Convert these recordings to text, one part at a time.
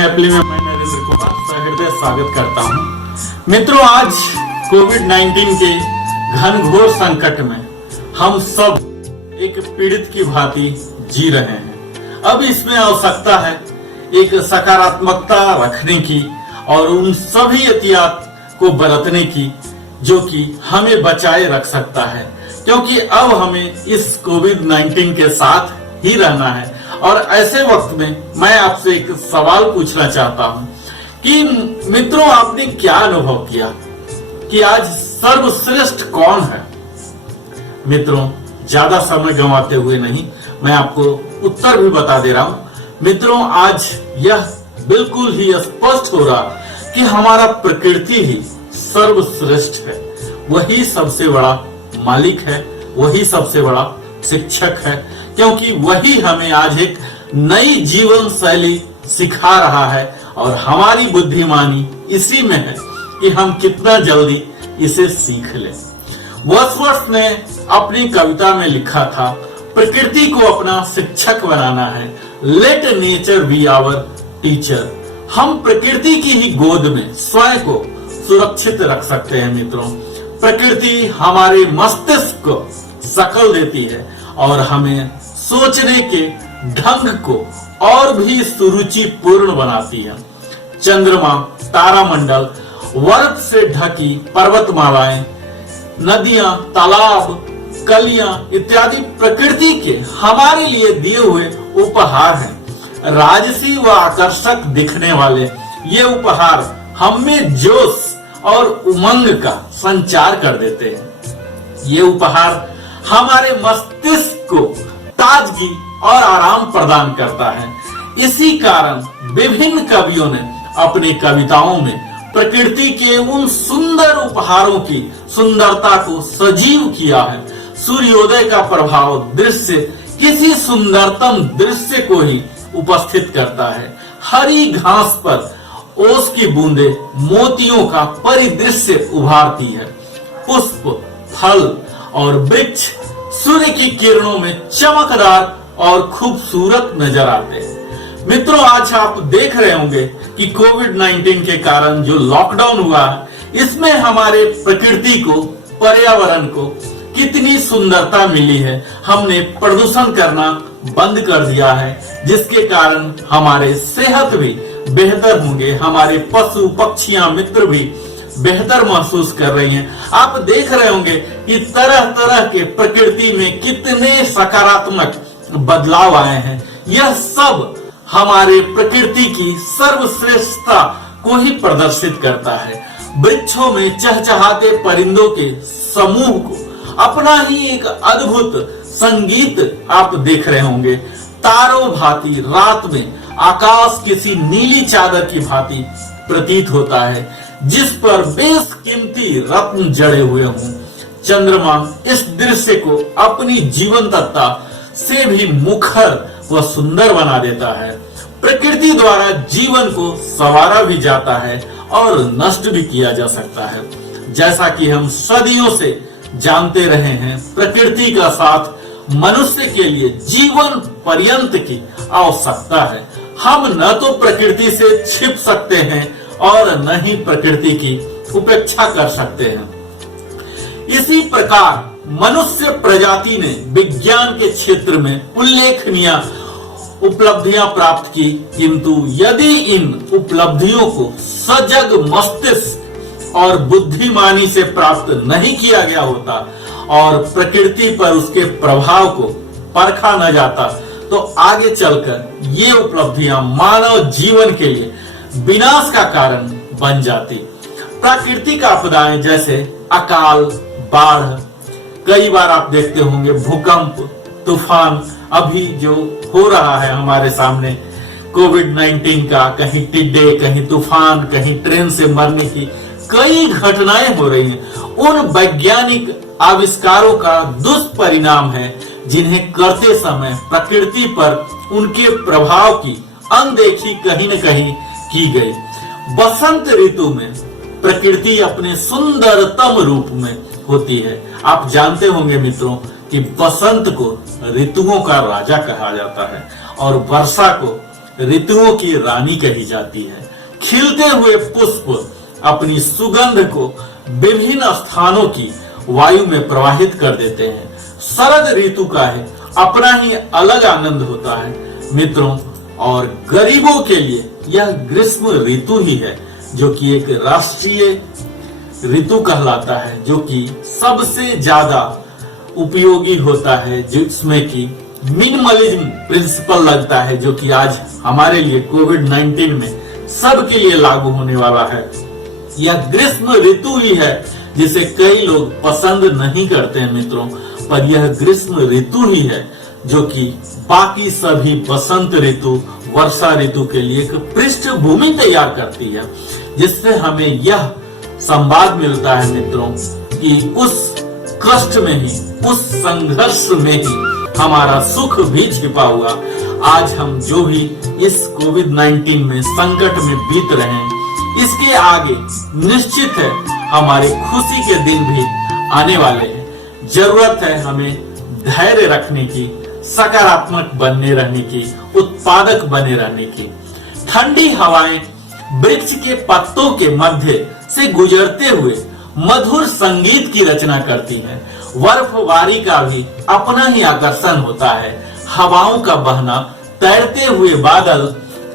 Happy में मैं नरेंद्र कुमार सहृदय स्वागत करता हूं। मित्रों, आज कोविड-19 के घनघोर संकट में हम सब एक पीड़ित की भांति जी रहे हैं। अब इसमें आवश्यकता है एक सकारात्मकता रखने की और उन सभी एहतियात को बरतने की जो कि हमें बचाए रख सकता है, क्योंकि अब हमें इस कोविड-19 के साथ ही रहना है। और ऐसे वक्त में मैं आपसे एक सवाल पूछना चाहता हूं कि मित्रों, आपने क्या अनुभव किया कि आज सर्वश्रेष्ठ कौन है? मित्रों, ज्यादा समय गंवाते हुए नहीं, मैं आपको उत्तर भी बता दे रहा हूं। मित्रों, आज यह बिल्कुल ही स्पष्ट हो रहा कि हमारा प्रकृति ही सर्वश्रेष्ठ है। वही सबसे बड़ा मालिक है, वही सबसे बड़ा शिक्षक है, क्योंकि वही हमें आज एक नई जीवन शैली सिखा रहा है और हमारी बुद्धिमानी इसी में है कि हम कितना जल्दी इसे सीख लें। वर्ड्सवर्थ ने अपनी कविता में लिखा था, प्रकृति को अपना शिक्षक बनाना है, let nature be our teacher. हम प्रकृति की ही गोद में स्वयं को सुरक्षित रख सकते हैं। मित्रों, प्रकृति हमारे मस्तिष्क को शकल देती है और हमें सोचने के ढंग को और भी सुरुचिपूर्ण बनाती है। चंद्रमा, तारामंडल, बर्फ से ढकी पर्वतमालाएं, नदियां, तालाब, कलियां इत्यादि प्रकृति के हमारे लिए दिए हुए उपहार हैं। राजसी व आकर्षक दिखने वाले ये उपहार हमें जोश और उमंग का संचार कर देते हैं। ये उपहार हमारे मस्तिष्क को ताजगी और आराम प्रदान करता है। इसी कारण विभिन्न कवियों ने अपनी कविताओं में प्रकृति के उन सुंदर उपहारों की सुंदरता को सजीव किया है। सूर्योदय का प्रभाव दृश्य किसी सुंदरतम दृश्य को ही उपस्थित करता है। हरी घास पर ओस की बूंदे मोतियों का परिदृश्य उभारती है। पुष्प, फल और वृक्ष सूर्य की किरणों में चमकदार और खूबसूरत नजर आते हैं। मित्रों, आज आप देख रहे होंगे कि कोविड-19 के कारण जो लॉकडाउन हुआ है, इसमें हमारे प्रकृति को, पर्यावरण को कितनी सुंदरता मिली है। हमने प्रदूषण करना बंद कर दिया है, जिसके कारण हमारे सेहत भी बेहतर होंगे, हमारे पशु पक्षियां मित्र भी बेहतर महसूस कर रही हैं। आप देख रहे होंगे कि तरह तरह के प्रकृति में कितने सकारात्मक बदलाव आए हैं। यह सब हमारे प्रकृति की सर्वश्रेष्ठता को ही प्रदर्शित करता है। वृक्षों में चहचहाते परिंदों के समूह को अपना ही एक अद्भुत संगीत आप देख रहे होंगे। तारों भांति रात में आकाश किसी नीली चादर की भांति प्रतीत होता है, जिस पर बेशकीमती रत्न जड़े हुए हों। चंद्रमा इस दृश्य को अपनी जीवंतता से भी मुखर व सुंदर बना देता है। प्रकृति द्वारा जीवन को संवारा भी जाता है और नष्ट भी किया जा सकता है। जैसा कि हम सदियों से जानते रहे हैं, प्रकृति का साथ मनुष्य के लिए जीवन पर्यंत की आवश्यकता है। हम न तो प्रकृति से छिप सकते हैं और न ही प्रकृति की उपेक्षा कर सकते हैं। इसी प्रकार मनुष्य प्रजाति ने विज्ञान के क्षेत्र में उल्लेखनीय उपलब्धियां प्राप्त की, किंतु यदि इन उपलब्धियों को सजग मस्तिष्क और बुद्धिमानी से प्राप्त नहीं किया गया होता और प्रकृति पर उसके प्रभाव को परखा न जाता, तो आगे चलकर ये उपलब्धियां मानव जीवन के लिए विनाश का कारण बन जाती। प्राकृतिक आपदाएं जैसे अकाल, बाढ़, कई बार आप देखते होंगे भूकंप, तूफान, अभी जो हो रहा है हमारे सामने कोविड-19 का, कहीं टिड्डे, कहीं तूफान, कहीं ट्रेन से मरने की कई घटनाएं हो रही हैं। उन वैज्ञानिक आविष्कारों का दुष्परिणाम है जिन्हें करते समय प्रकृति पर उनके प्रभाव की अनदेखी कहीं न कहीं की गई। बसंत ऋतु में प्रकृति अपने सुंदरतम रूप में होती है। आप जानते होंगे मित्रों कि बसंत को ऋतुओं का राजा कहा जाता है और वर्षा को ऋतुओं की रानी कही जाती है। खिलते हुए पुष्प अपनी सुगंध को विभिन्न स्थानों की वायु में प्रवाहित कर देते हैं। शरद ऋतु का है अपना ही अलग आनंद होता है मित्रों, और गरीबों के लिए यह ग्रीष्म ऋतु ही है जो कि एक राष्ट्रीय ऋतु कहलाता है, जो कि सबसे ज्यादा उपयोगी होता है, जिसमें कि मिनिमलिज्म प्रिंसिपल लगता है, जो कि आज हमारे लिए कोविड-19 में सबके लिए लागू होने वाला है। यह ग्रीष्म ऋतु ही है जिसे कई लोग पसंद नहीं करते हैं मित्रों, पर यह ग्रीष्म ऋतु ही है जो कि बाकी सभी बसंत ऋतु, वर्षा ऋतु के लिए एक पृष्ठभूमि तैयार करती है, जिससे हमें यह संवाद मिलता है मित्रों कि उस कष्ट में ही, उस संघर्ष में ही हमारा सुख भी छिपा हुआ। आज हम जो भी इस कोविड-19 में संकट में बीत रहे हैं, इसके आगे निश्चित है हमारे खुशी के दिन भी आने वाले हैं। जरूरत है हमें धैर्य रखने की, सकारात्मक बने रहने की, उत्पादक बने रहने की। ठंडी हवाएं वृक्ष के पत्तों के मध्य से गुजरते हुए मधुर संगीत की रचना करती हैं। बर्फबारी का भी अपना ही आकर्षण होता है। हवाओं का बहना, तैरते हुए बादल,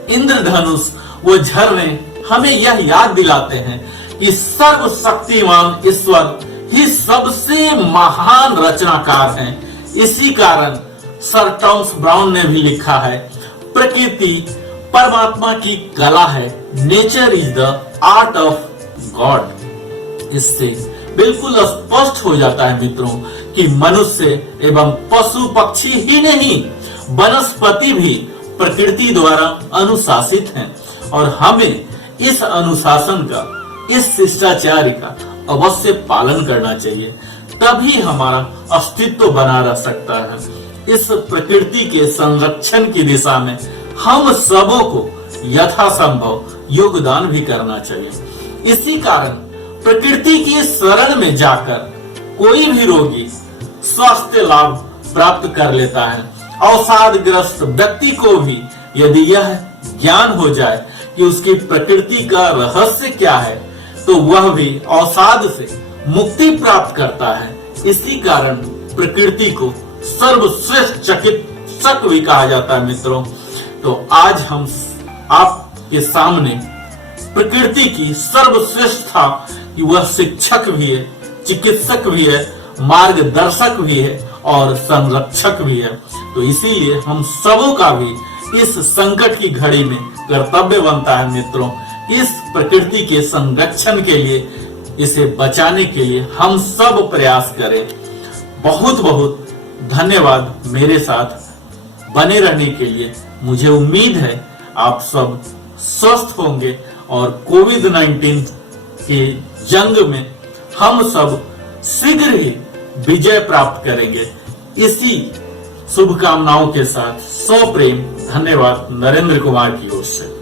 इंद्रधनुष व झरने हमें यह याद दिलाते हैं कि सर्वशक्तिमान ईश्वर ही सबसे महान रचनाकार हैं। इसी कारण सर टॉमस ब्राउन ने भी लिखा है, प्रकृति परमात्मा की कला है, nature is the art of God. इससे बिल्कुल स्पष्ट हो जाता है मित्रों कि मनुष्य एवं पशु पक्षी ही नहीं, वनस्पति भी प्रकृति द्वारा अनुशासित हैं, और हमें इस अनुशासन का, इस शिष्टाचार का अवश्य पालन करना चाहिए, तभी हमारा अस्तित्व बना रह सकता है। इस प्रकृति के संरक्षण की दिशा में हम सबों को यथासंभव योगदान भी करना चाहिए। इसी कारण प्रकृति की शरण में जाकर कोई भी रोगी स्वास्थ्य लाभ प्राप्त कर लेता है। अवसादग्रस्त व्यक्ति को भी यदि यह ज्ञान हो जाए कि उसकी प्रकृति का रहस्य क्या है, तो वह भी अवसाद से मुक्ति प्राप्त करता है। इसी कारण प्रकृति को सर्वश्रेष्ठ चिकित्सक भी कहा जाता है मित्रों। तो आज हम आपके सामने प्रकृति की सर्वश्रेष्ठता कि वह शिक्षक भी है, चिकित्सक भी है, मार्गदर्शक भी है और संरक्षक भी है। तो इसीलिए हम सबों का भी इस संकट की घड़ी में कर्तव्य बनता है मित्रों, इस प्रकृति के संरक्षण के लिए, इसे बचाने के लिए हम सब प्रयास करें। बहुत बहुत धन्यवाद मेरे साथ बने रहने के लिए। मुझे उम्मीद है आप सब स्वस्थ होंगे और कोविड-19 के जंग में हम सब शीघ्र ही विजय प्राप्त करेंगे। इसी शुभकामनाओं के साथ सौ प्रेम धन्यवाद नरेंद्र कुमार की ओर से।